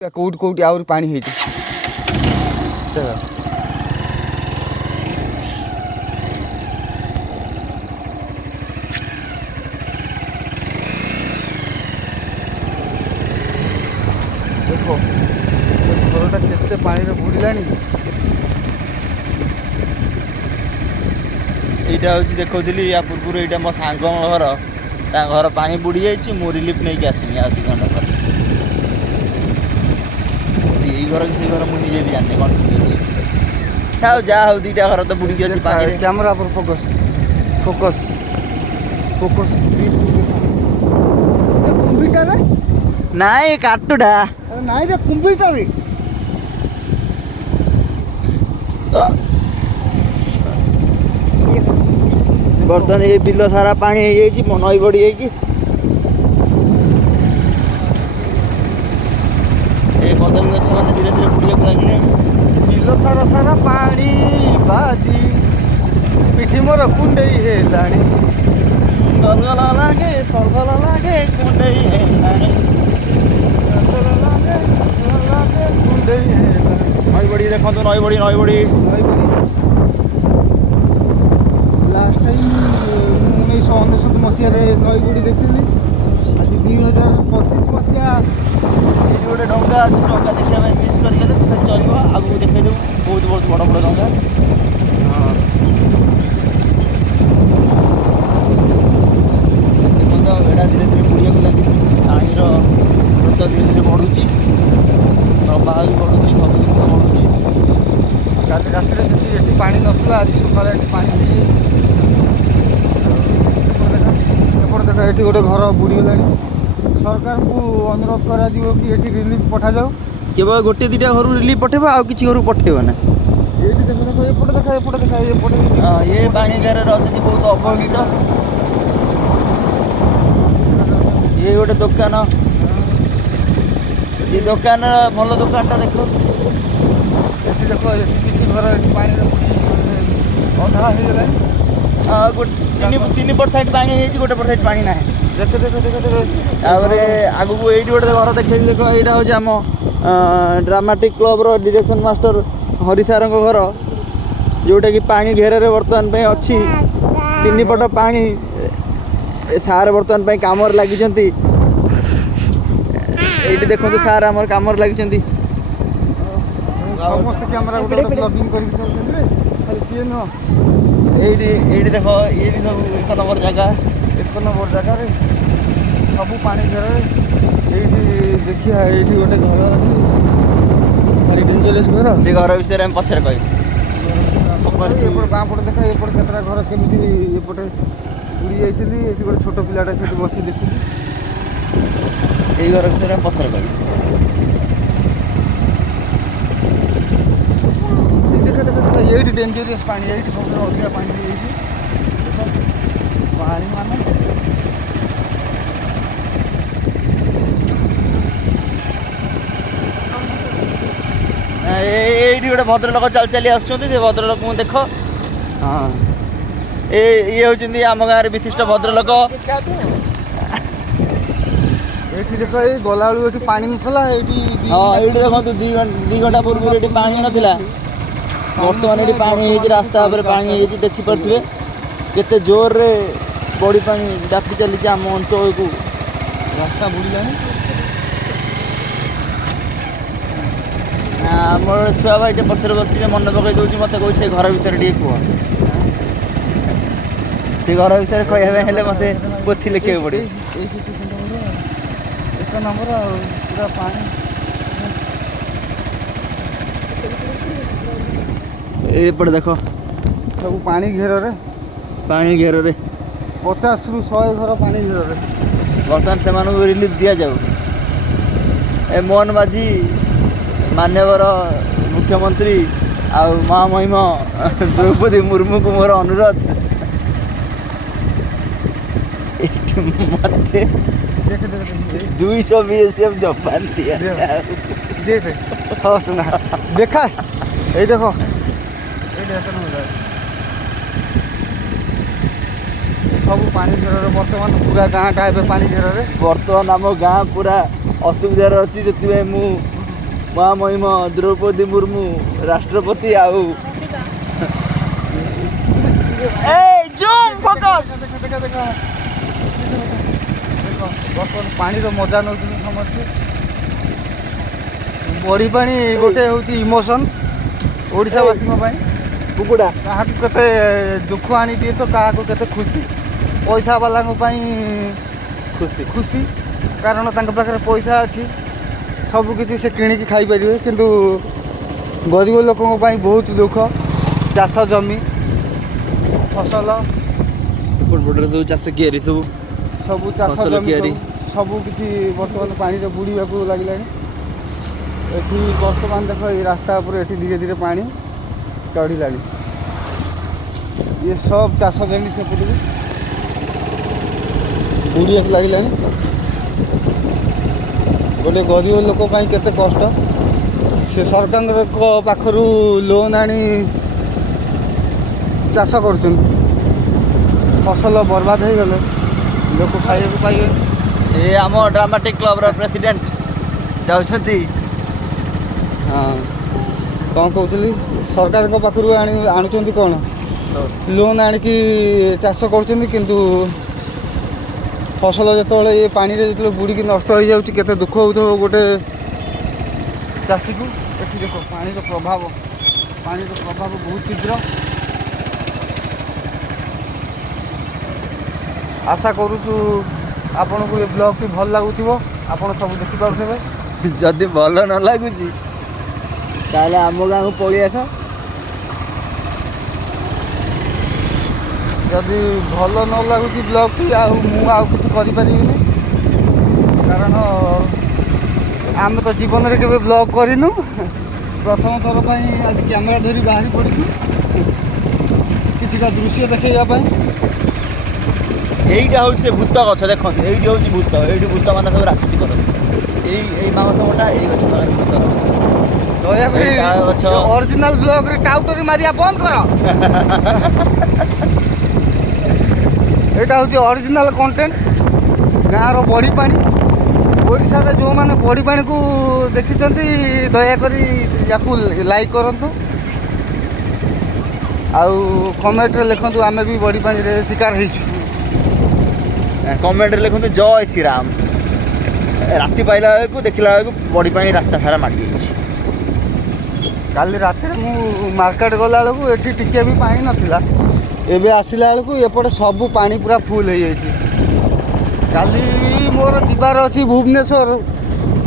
କୋଉଠି କୋଉଠି ଆହୁରି ପାଣି ହେଇଛି। ଦେଖ ଘରଟା କେତେ ପାଣିରେ ବୁଡ଼ିଲାଣି। এইটা হচ্ছে দেখুଥିଲି ୟା ପୂର୍ବରୁ ଏଇଟା ମୋ ସାଙ୍ଗଙ୍କ ଘର, ତାଙ୍କ ଘର ପାଣି ବୁଡ଼ି ଯାଇଛି। ମୁଁ ରିଲିଫ୍ ନେଇକି ଆସିନି ଆଉ 2 ଘଣ୍ଟା ପରେ। ଏଇ ଘର କି ସେଇ ଘର ମୁଁ ନିଜେ ବି ଜାଣିନି କ'ଣ ଆଉ ଯାହା ହଉ 2ଟା ଘର ତ ବୁଡ଼ିକି ଅଛି ପାଣିରେ। କ୍ୟାମେରା ଉପରେ ଫୋକସ୍ ଫୋକସ୍ ଫୋକସ୍। କୁମ୍ଭୀରଟାରେ ନାଇଁ କାଟୁଟା ନାଇଁ ରେ କୁମ୍ଭୀରଟାରେ ବର୍ତ୍ତମାନ ଏ ବିଲ ସାରା ପାଣି ହେଇଯାଇଛି, ନଈ ବଢ଼ି ହେଇକି ଏ କଦଳୀ ଗଛ ମାନେ ଧୀରେ ଧୀରେ ବୁଡ଼ିବାକୁ ଲାଗିଲାଣି। ବିଲ ସାରା ସାରା ପାଣି ବାଜି ପିଠି ମୋର କୁଣ୍ଡେଇ ହେଲାଣି। ଗଲଗଲ ଲାଗେ ସଲଗଲ ଲାଗେ କୁଣ୍ଡେଇ ହେଲାଣି। କୁଣ୍ଡେଇ ହେଲାଣି। ନଈ ବଢ଼ି ଦେଖନ୍ତୁ, ନଈ ବଢ଼ି ନଈ ବଢ଼ି ଲାଷ୍ଟ ଟାଇମ୍ 1999 ମସିହାରେ ନଈ ବଢ଼ି ଦେଖିଲି। ଆଜି 2025 ମସିହା। ଏଇଠି ଗୋଟେ ଡଙ୍ଗା ଅଛି, ଡଙ୍ଗା ଦେଖିବା ପାଇଁ ମିସ୍ କରିଗଲେ ତଥାପି ଚଳିବ, ଆଗକୁ ଦେଖେଇଦେବୁ। ବହୁତ ବହୁତ ବଡ଼ ବଡ଼ ଡଙ୍ଗା। ଦେଖନ୍ତୁ ଏଇଟା ଧୀରେ ଧୀରେ ବୁଡ଼ିବାକୁ ଲାଗିଛି। ପାଣିର ସ୍ରୋତ ଧୀରେ ଧୀରେ ବଢ଼ୁଛି, ପ୍ରବାହ ବି ବଢ଼ୁଛି, ସବୁ ଜିନିଷ ବଢ଼ୁଛି। କାଲି ରାତିରେ ଯେତିକି ଏଠି ପାଣି ନଥିଲା, ଆଜି ସକାଳେ ଏଠି ପାଣି ହେଇଯାଇଛି। ଏପଟେ ଦେଖ ଏଠି ଗୋଟେ ଘର ବୁଡ଼ିଗଲାଣି। ସରକାରଙ୍କୁ ଅନୁରୋଧ କରାଯିବ କି ଏଠି ରିଲିଫ୍ ପଠାଯାଉ। କେବଳ ଗୋଟିଏ 2ଟା ଘରୁ ରିଲିଫ୍ ପଠାଇବ, ଆଉ କିଛି ଘରକୁ ପଠାଇବ ନା। ଏଇଠି ଦେଖ ଦେଖ ଏପଟେ ଦେଖ ଏପଟେ ଦେଖ ଏପଟେ ଏ ପାଣି ଘେରରେ ଅଛନ୍ତି ବହୁତ ଅବହେଳିତ। ଇଏ ଗୋଟେ ଦୋକାନ, ଏ ଦୋକାନର ଭଲ ଦୋକାନଟା ଦେଖ। ଏଠି ଦେଖ ଏଠି କିଛି ଘର ଏଠି ପାଣିରେ ବୁଡ଼ି ଅଧା ହେଇଗଲାଣି। 3 ପଟ ସାଇଡ୍ ପାଣି ହେଇଯାଇଛି, 1 ପଟ ସାଇଡ୍ ପାଣି ନାହିଁ। ଦେଖ ଦେଖ ଦେଖ ଦେଖ ତାପରେ ଆଗକୁ ଏଇଠି ଗୋଟେ ଘର ଦେଖେଇବି। ଦେଖ ଏଇଟା ହେଉଛି ଆମ ଡ୍ରାମାଟିକ୍ କ୍ଲବ୍ର ଡିରେକ୍ସନ୍ ମାଷ୍ଟର ହରି ସାର୍ଙ୍କ ଘର, ଯେଉଁଟାକି ପାଣି ଘେରରେ ବର୍ତ୍ତମାନ ପାଇଁ ଅଛି। 3 ପଟ ପାଣି। ସାର୍ ବର୍ତ୍ତମାନ ପାଇଁ କାମରେ ଲାଗିଛନ୍ତି। ଏଇଠି ଦେଖନ୍ତୁ ସାର୍ ଆମର କାମରେ ଲାଗିଛନ୍ତି। ସମସ୍ତେ କ୍ୟାମେରା ଗୋଟେ ଗୋଟେ ବ୍ଲଗିଂ କରିକି ଚାଲୁଛନ୍ତି ରେ, ଖାଲି ସିଏ ନୁହଁ। ଏଇଠି ଦେଖ, ଇଏ ବି ସବୁ 1 ନମ୍ବର ଜାଗା। 1 ନମ୍ବର ଜାଗାରେ ସବୁ ପାଣି ଘେରରେ। ଏଇଠି ଦେଖିବା, ଏଇଠି ଗୋଟେ ଘର ଅଛି ଭାରି ଡେଞ୍ଜରିୟସ୍ ଘର। ସେ ଘର ବିଷୟରେ ଆମେ ପଛରେ କହିବୁ। ଏପଟେ ବାଁ ପଟେ ଦେଖା, ଏପଟେ କେତେଟା ଘର କେମିତି ଏପଟେ ବୁଡ଼ି ଯାଇଛନ୍ତି। ଏଠି ଗୋଟେ ଛୋଟ ପିଲାଟା ସେଠି ବସି ଦେଖୁଛି। ଏଇ ଘର ବିଷୟରେ ଆମେ ପଛରେ କହିବୁ। ଦେଖ ଦେଖ ଦେଖ ଏଇଠି ଡେଞ୍ଜରିୟସ୍ ପାଣି, ଏଇଠି ସବୁଠାରୁ ଅଧିକା ପାଣି ହେଇଯାଇଛି। ଦେଖ ପାଣି ମାନେ ଏଇଠି ଗୋଟେ ଭଦ୍ରଲୋକ ଚାଲି ଚାଲି ଆସୁଛନ୍ତି। ସେ ଭଦ୍ରଲୋକଙ୍କୁ ଦେଖ। ହଁ, ଇଏ ହେଉଛନ୍ତି ଆମ ଗାଁରେ ବିଶିଷ୍ଟ ଭଦ୍ରଲୋକ। ଏଇଠି ଦେଖ, ଏଇ ଗଲାବେଳୁ ଏଠି ପାଣି ନଥିଲା। ଏଇଠି ଏଇଠି ଦେଖନ୍ତୁ 2 ଘଣ୍ଟା ପୂର୍ବରୁ ଏଠି ପାଣି ନଥିଲା, ବର୍ତ୍ତମାନ ଏଠି ପାଣି ହେଇଛି। ରାସ୍ତା ଉପରେ ପାଣି ହେଇଛି, ଦେଖିପାରୁଥିବେ କେତେ ଜୋରରେ ବଢ଼ି ପାଣି ବ୍ୟାପି ଚାଲିଛି ଆମ ଅଞ୍ଚଳକୁ। ରାସ୍ତା ବୁଡ଼ିଲାଣି। ଆମର ଛୁଆ ଭାଇଟେ ପଛରେ ବସିକି ମନେ ପକାଇ ଦେଉଛି, ମୋତେ କହୁଛି ସେ ଘର ବିଷୟରେ ଟିକେ କୁହ। ସେ ଘର ବିଷୟରେ କହିବା ପାଇଁ ହେଲେ ମୋତେ ପୋଥି ଲେଖିବାକୁ ପଡ଼ିବ। 1 ନମ୍ବର ଆଉ ପୁରା ପାଣି। ଏପଟେ ଦେଖ, ସବୁ ପାଣି ଘେରରେ। 50ରୁ 100 ଘର ପାଣି ଘେରରେ। ବର୍ତ୍ତମାନ ସେମାନଙ୍କୁ ରିଲିଫ୍ ଦିଆଯାଉ। ଏ ମୋହନ ମାଝୀ, ମାନ୍ୟବର ମୁଖ୍ୟମନ୍ତ୍ରୀ ଆଉ ମହାମହିମ ଦ୍ରୌପଦୀ ମୁର୍ମୁଙ୍କୁ ମୋର ଅନୁରୋଧ, ଏଇଠି ମୋତେ 200 BSF ଜବାନ ଦିଆ। ଶୁଣା ଦେଖା, ଏଇ ଦେଖ ସବୁ ପାଣି ଘେରରେ। ବର୍ତ୍ତମାନ ପୁରା ଗାଁଟା ଏବେ ପାଣି ଘେରରେ। ବର୍ତ୍ତମାନ ଆମ ଗାଁ ପୁରା ଅସୁବିଧାରେ ଅଛି। ସେଥିପାଇଁ ମୁଁ ମହାମହିମ ଦ୍ରୌପଦୀ ମୁର୍ମୁ ରାଷ୍ଟ୍ରପତି ଆଉ ବର୍ତ୍ତମାନ ପାଣିର ମଜା ନେଉଛନ୍ତି ସମସ୍ତେ। ବଢ଼ି ପାଣି ଗୋଟେ ହେଉଛି ଇମୋସନ୍ ଓଡ଼ିଶାବାସୀଙ୍କ ପାଇଁ। କୁକୁଡ଼ା କାହାକୁ କେତେ ଦୁଃଖ ଆଣିଦିଏ ତ କାହାକୁ କେତେ ଖୁସି। ପଇସା ବାଲାଙ୍କ ପାଇଁ ଖୁସି କାରଣ ତାଙ୍କ ପାଖରେ ପଇସା ଅଛି, ସବୁକିଛି ସେ କିଣିକି ଖାଇପାରିବେ। କିନ୍ତୁ ଗରିବ ଲୋକଙ୍କ ପାଇଁ ବହୁତ ଦୁଃଖ। ଚାଷ ଜମି ଫସଲ ପଟରେ ସବୁ ଚାଷ କିଆରି ସବୁ ଚାଷ ଫସଲ ଜମି କିଆରି। ସବୁ କିଛି ବର୍ତ୍ତମାନ ପାଣିରେ ବୁଡ଼ିବାକୁ ଲାଗିଲାଣି। ଏଠି ବର୍ତ୍ତମାନ ଦେଖ ଏଇ ରାସ୍ତା ଉପରେ ଏଠି ଧୀରେ ଧୀରେ ପାଣି ଚଢ଼ିଲାଣି। ଇଏ ସବ ଚାଷ ଜମି ସେପଟକୁ ବୁଡ଼ିବାକୁ ଲାଗିଲାଣି। ଗୋଟେ ଗରିବ ଲୋକ ପାଇଁ କେତେ କଷ୍ଟ। ସେ ସରକାରଙ୍କ ପାଖରୁ ଲୋନ୍ ଆଣି ଚାଷ କରୁଛନ୍ତି, ଫସଲ ବର୍ବାଦ ହେଇଗଲେ ଲୋକ ଖାଇବାକୁ ପାଇବେନି। ଏ ଆମ ଡ୍ରାମାଟିକ୍ କ୍ଲବର ପ୍ରେସିଡେଣ୍ଟ ଯାଉଛନ୍ତି। ହଁ, କ'ଣ କହୁଥିଲି, ସରକାରଙ୍କ ପାଖରୁ ଆଣୁଛନ୍ତି କ'ଣ ଲୋନ୍ ଆଣିକି ଚାଷ କରୁଛନ୍ତି। କିନ୍ତୁ ଫସଲ ଯେତେବେଳେ ଏ ପାଣିରେ ଯେତେବେଳେ ବୁଡ଼ିକି ନଷ୍ଟ ହେଇଯାଉଛି କେତେ ଦୁଃଖ ହେଉଥିବ ଗୋଟେ ଚାଷୀକୁ। ଏଠି ଦେଖ ପାଣିର ପ୍ରଭାବ ବହୁତ ତୀବ୍ର। ଆଶା କରୁଛୁ ଆପଣଙ୍କୁ ଏ ବ୍ଲଗ୍ଟି ଭଲ ଲାଗୁଥିବ, ଆପଣ ସବୁ ଦେଖିପାରୁଥିବେ। ଯଦି ଭଲ ନ ଲାଗୁଛି ତାହେଲେ ଆମ ଗାଁକୁ ପଳେଇ ଆସ। ଯଦି ଭଲ ନ ଲାଗୁଛି ବ୍ଲଗ୍ଟି, ଆଉ ମୁଁ ଆଉ କିଛି କରିପାରିବିନି। କାରଣ ଆମେ ତ ଜୀବନରେ କେବେ ବ୍ଲଗ୍ କରିନୁ। ପ୍ରଥମ ଥର ପାଇଁ ଆଜି କ୍ୟାମେରା ଧରି ବାହାରି ପଡ଼ିଛୁ କିଛିଟା ଦୃଶ୍ୟ ଦେଖାଇବା ପାଇଁ। এইটা হচ্ছে ভূত গছ, দেখুন এইটি হচ্ছে ভূত। এইটি ভূত মানে সব রাজনীতি করନ୍ତି। এই ମାଉଁସଟା এই ଗଛ ପାଖରେ ଭୂତ। ଦୟାକରି ଅରିଜିନାଲ ବ୍ଲଗ୍ରେ ଟାଉଟରି ମାରିବା ବନ୍ଦ କର। ଏଇଟା ହେଉଛି ଅରିଜିନାଲ କଣ୍ଟେଣ୍ଟ। ଗାଁର ବଢ଼ି ପାଣି। ଓଡ଼ିଶାରେ ଯେଉଁମାନେ ବଢ଼ି ପାଣିକୁ ଦେଖିଛନ୍ତି ଦୟାକରି ୟାକୁ ଲାଇକ୍ କରନ୍ତୁ, ଆଉ କମେଣ୍ଟରେ ଲେଖନ୍ତୁ ଆମେ ବି ବଢ଼ି ପାଣିରେ ଶିକାର ହେଇଛୁ। କମେଣ୍ଟରେ ଲେଖନ୍ତୁ ଜୟ ଶ୍ରୀରାମ। ରାତି ପାଇଲା ବେଳକୁ ଦେଖିଲା ବେଳକୁ ବଡ଼ି ପାଣି ରାସ୍ତା ସାରା ମାଡ଼ି ଯାଇଛି। କାଲି ରାତିରେ ମୁଁ ମାର୍କେଟ ଗଲାବେଳକୁ ଏଠି ଟିକେ ବି ପାଣି ନଥିଲା। ଏବେ ଆସିଲା ବେଳକୁ ଏପଟେ ସବୁ ପାଣି ପୁରା ଫୁଲ୍ ହେଇଯାଇଛି। କାଲି ମୋର ଯିବାର ଅଛି ଭୁବନେଶ୍ୱର,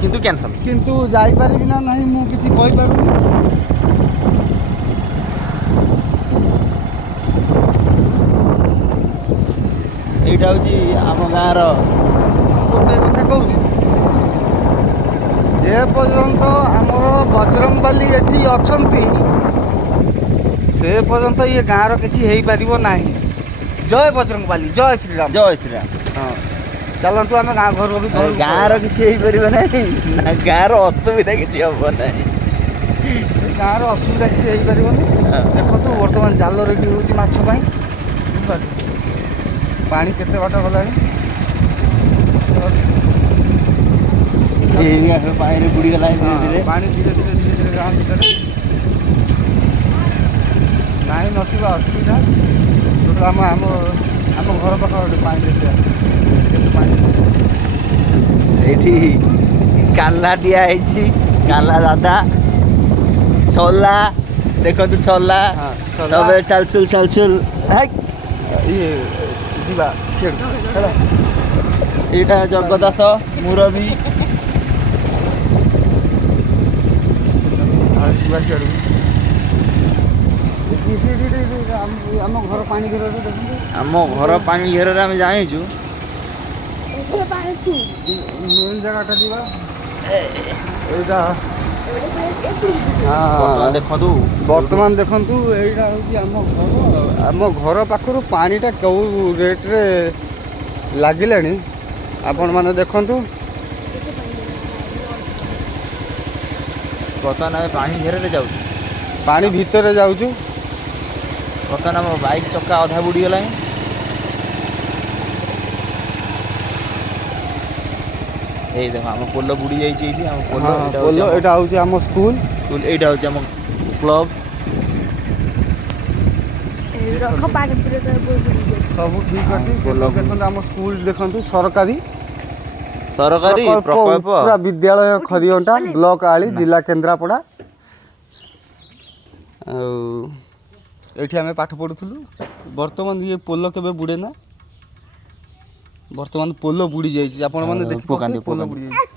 କିନ୍ତୁ କ୍ୟାନ୍ସଲ୍। କିନ୍ତୁ ଯାଇପାରିବି ନା ନାହିଁ ମୁଁ କିଛି କହିପାରୁନି। এইটা ହେଉଛି ଆମ ଗାଁର ଗୋଟେ କଥା କହୁଛି, ଯେ ପର୍ଯ୍ୟନ୍ତ ଆମର ବଜରଙ୍ଗବାଲି ଏଠି ଅଛନ୍ତି ସେ ପର୍ଯ୍ୟନ୍ତ ଇଏ ଗାଁର କିଛି ହେଇପାରିବ ନାହିଁ। ଜୟ ବଜରଙ୍ଗବାଲି, ଜୟ ଶ୍ରୀରାମ। ଜୟ ଶ୍ରୀରାମ। ହଁ, ଚାଲନ୍ତୁ ଆମେ ଗାଁ ଘରକୁ ବି ଗାଁର କିଛି ହେଇପାରିବ ନାହିଁ ନା, ଗାଁର ଅସୁବିଧା କିଛି ହବ ନାହିଁ। ଗାଁର ଅସୁବିଧା କିଛି ହେଇପାରିବନି। ଦେଖନ୍ତୁ ବର୍ତ୍ତମାନ ଜାଲ ରେଡ଼ି ହେଉଛି ମାଛ ପାଇଁ। ବୁଝିପାରୁଛୁ ପାଣି କେତେ ବାଟ ଗଲାଣି। ଏଇ ସବୁ ପାଣିରେ ବୁଡ଼ିଗଲାଣି ଧୀରେ ଧୀରେ। ପାଣି ଧୀରେ ଧୀରେ ଗାଁ ଭିତରେ ନାହିଁ ନଥିବା ଅସୁବିଧା। ଆମ ଆମ ଆମ ଘର ପାଖ ଗୋଟେ ପାଣି ଦେଖିବା ପାଣି। ଏଇଠି କାଲା ଦିଆ ହେଇଛି, କାଲା ଦାଦା ଛଲା ଦେଖନ୍ତୁ ଛଲା ତବେ ଚାଲଚୁଲ ଇଏ ଯିବା ସିଆଡ଼ୁ ହେଲା। ଏଇଟା ଜଗଦାସ ମୁରବୀ। ଯିବା ସିଆଡ଼କୁ। ଆମ ଘର ପାଣି ଘେରରେ ଦେଖନ୍ତୁ। ଆମ ଘର ପାଣି ଘେରରେ ଆମେ ଜାଣିଛୁ। ମେନ୍ ଜାଗାଟା ଯିବା ଏଇଟା। ଦେଖନ୍ତୁ ବର୍ତ୍ତମାନ ଦେଖନ୍ତୁ ଏଇଟା ହେଉଛି ଆମ ଘର। ଆମ ଘର ପାଖରୁ ପାଣିଟା କେଉଁ ରେଟ୍ରେ ଲାଗିଲାଣି ଆପଣମାନେ ଦେଖନ୍ତୁ। ବର୍ତ୍ତମାନ ଆମେ ପାଣି ଘେରରେ ଯାଉଛୁ, ପାଣି ଭିତରେ ଯାଉଛୁ। ବର୍ତ୍ତମାନ ଆମ ବାଇକ୍ ଚକା ଅଧା ବୁଡ଼ିଗଲାଣି। ଏଇ ଦେଖ ଆମ ପୋଲ ବୁଡ଼ି ଯାଇଛି ଏଇଠି ଆମ ପୋଲ ହଁ, ଏଇଟା ପୋଲ ହଉଛି ଆମ ଏଇଟା ହେଉଛି ଆମ ସ୍କୁଲ। ସ୍କୁଲ ଏଇଟା ହଉଛି ଆମ କ୍ଲବ। ସବୁ ଠିକ୍ ଅଛି କିନ୍ତୁ ଦେଖନ୍ତୁ ଆମ ସ୍କୁଲ ଦେଖନ୍ତୁ ସରକାରୀ ସରକାରୀ ପ୍ରକଳ୍ପ ପୁରା ବିଦ୍ୟାଳୟ ଖରିଅଣ୍ଟା ବ୍ଲକ ଆଳି ଜିଲ୍ଲା କେନ୍ଦ୍ରାପଡ଼ା। ଆଉ ଏଇଠି ଆମେ ପାଠ ପଢ଼ୁଥିଲୁ। ବର୍ତ୍ତମାନ ଇଏ ପୋଲ କେବେ ବୁଡ଼େ ନା, ବର୍ତ୍ତମାନ ପୋଲ ବୁଡ଼ି ଯାଇଛି। ଆପଣମାନେ ଦେଖିପାରୁଥିବେ ପୋଲ ବୁଡ଼ି ଯାଇଛି।